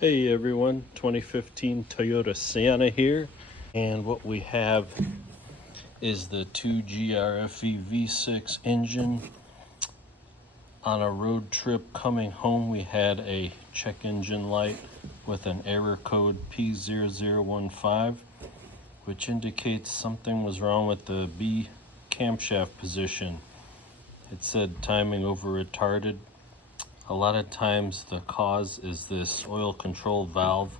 Hey everyone, 2015 Toyota Sienna here, and what we have is the 2GR-FE V6 engine. On a road trip coming home, we had a check engine light with an error code P0015, which indicates something was wrong with the B camshaft position. It said timing over retarded. A lot of times the cause is this oil control valve.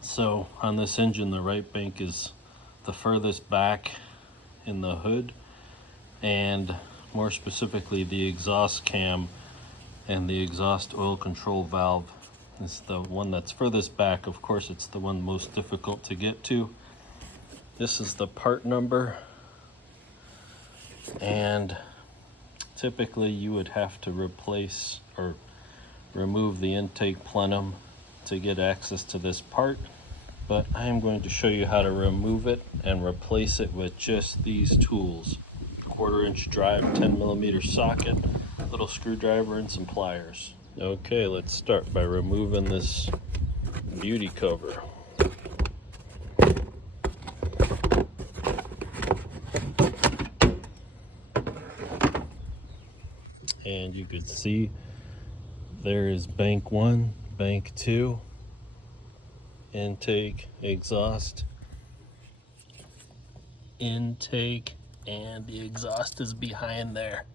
So on this engine, the right bank is the furthest back in the hood, and more specifically the exhaust cam and the exhaust oil control valve is the one that's furthest back. Of course, it's the one most difficult to get to. This is the part number, and typically you would have to replace or remove the intake plenum to get access to this part, but I am going to show you how to remove it and replace it with just these tools: 1/4 inch drive, 10mm socket, little screwdriver, and some pliers. Okay, let's start by removing this beauty cover. And you could see there is bank 1, bank 2, intake, exhaust, intake, and the exhaust is behind there.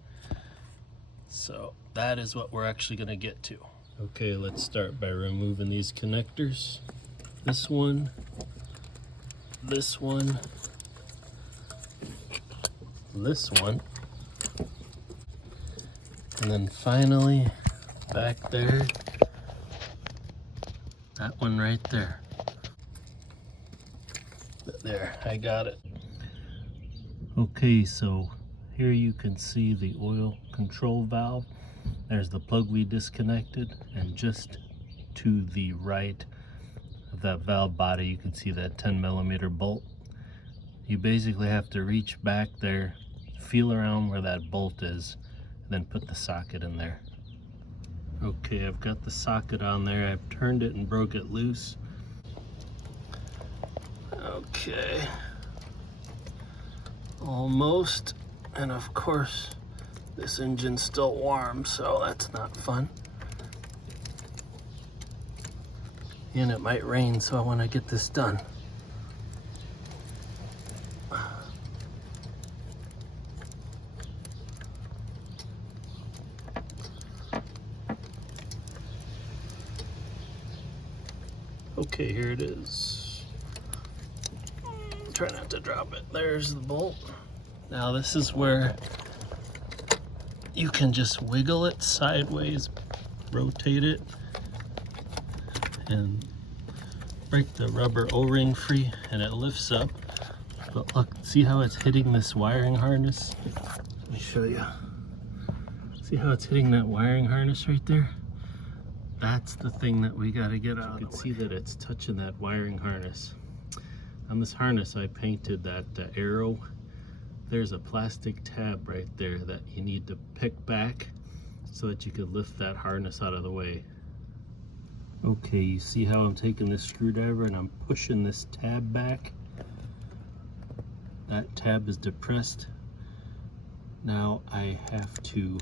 So that is what we're actually going to get to. Okay, let's start by removing these connectors. This one, this one, this one, and then finally back there, that one right there. There, I got it. Okay, so here you can see the oil control valve. There's the plug we disconnected, and just to the right of that valve body you can see that 10mm bolt. You basically have to reach back there, feel around where that bolt is, and then put the socket in there. Okay, I've got the socket on there. I've turned it and broke it loose. Okay, almost. And of course this engine's still warm, so that's not fun. And it might rain, so I want to get this done. Okay, here it is. Try not to drop it. There's the bolt. Now this is where you can just wiggle it sideways, rotate it, and break the rubber O-ring free, and it lifts up. But look, see how it's hitting this wiring harness? Let me show you. See how it's hitting that wiring harness right there? That's the thing that we got to get out. You can see that it's touching that wiring harness. On this harness I painted that arrow. There's a plastic tab right there that you need to pick back so that you could lift that harness out of the way. Okay, you see how I'm taking this screwdriver and I'm pushing this tab back? That tab is depressed. Now I have to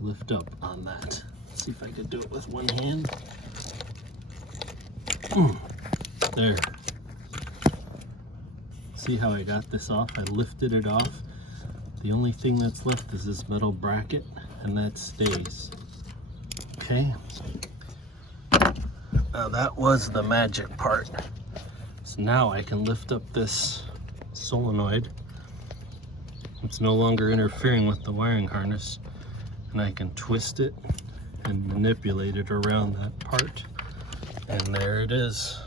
lift up on that. Let's see if I could do it with one hand. There. See how I got this off? I lifted it off. The only thing that's left is this metal bracket, and that stays. Okay. Now that was the magic part. So now I can lift up this solenoid. It's no longer interfering with the wiring harness, and I can twist it and manipulate it around that part. And there it is.